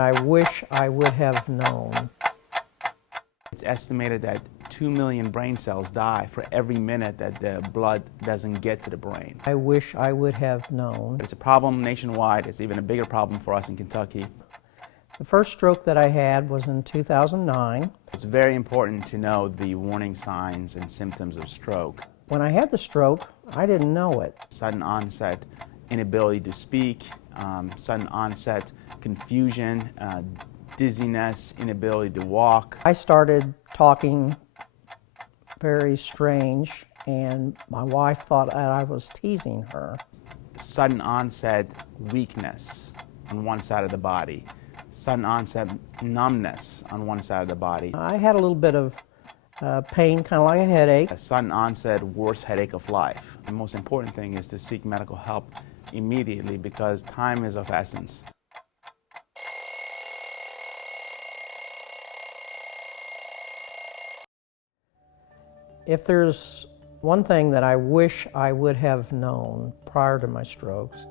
I wish I would have known. It's estimated that 2 million brain cells die for every minute that the blood doesn't get to the brain. I wish I would have known. It's a problem nationwide. It's even a bigger problem for us in Kentucky. The first stroke that I had was in 2009. It's very important to know the warning signs and symptoms of stroke. When I had the stroke, I didn't know it. Sudden onset inability to speak, sudden onset confusion, dizziness, inability to walk. I started talking very strange, and my wife thought that I was teasing her. Sudden onset weakness on one side of the body. Sudden onset numbness on one side of the body. I had a little bit of pain, kind of like a headache. A sudden onset worst headache of life. The most important thing is to seek medical help immediately because time is of essence. If there's one thing that I wish I would have known prior to my strokes,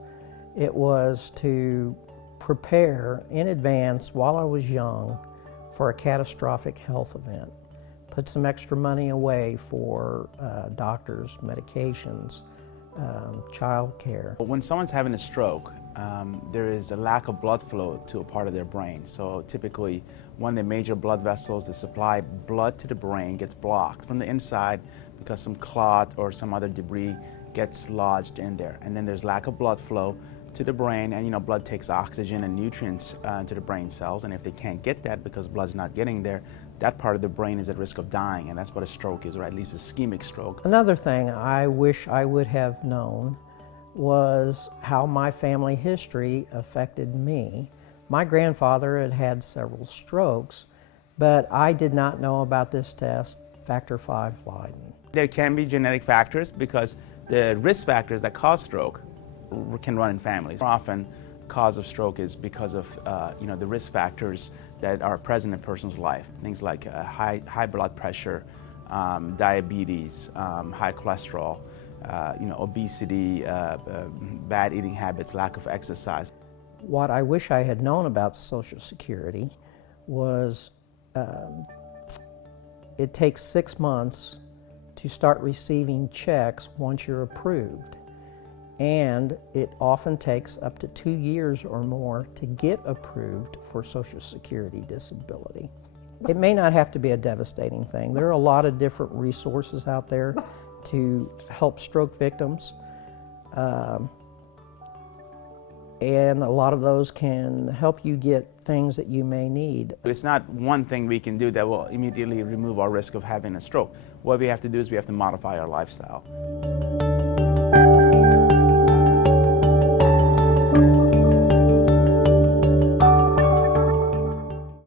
it was to prepare in advance while I was young for a catastrophic health event. Put some extra money away for doctors, medications, child care. When someone's having a stroke, there is a lack of blood flow to a part of their brain. So typically, one of the major blood vessels that supply blood to the brain gets blocked from the inside because some clot or some other debris gets lodged in there. And then there's lack of blood flow to the brain, and blood takes oxygen and nutrients to the brain cells, and if they can't get that because blood's not getting there, that part of the brain is at risk of dying, and that's what a stroke is, or at least ischemic stroke. Another thing I wish I would have known was how my family history affected me. My grandfather had had several strokes, but I did not know about this test, factor V Leiden. There can be genetic factors because the risk factors that cause stroke can run in families. Often, cause of stroke is because of the risk factors that are present in a person's life. Things like high blood pressure, diabetes, high cholesterol, obesity, bad eating habits, lack of exercise. What I wish I had known about Social Security was it takes 6 months to start receiving checks once you're approved. And it often takes up to 2 years or more to get approved for Social Security disability. It may not have to be a devastating thing. There are a lot of different resources out there to help stroke victims. And a lot of those can help you get things that you may need. It's not one thing we can do that will immediately remove our risk of having a stroke. What we have to do is we have to modify our lifestyle.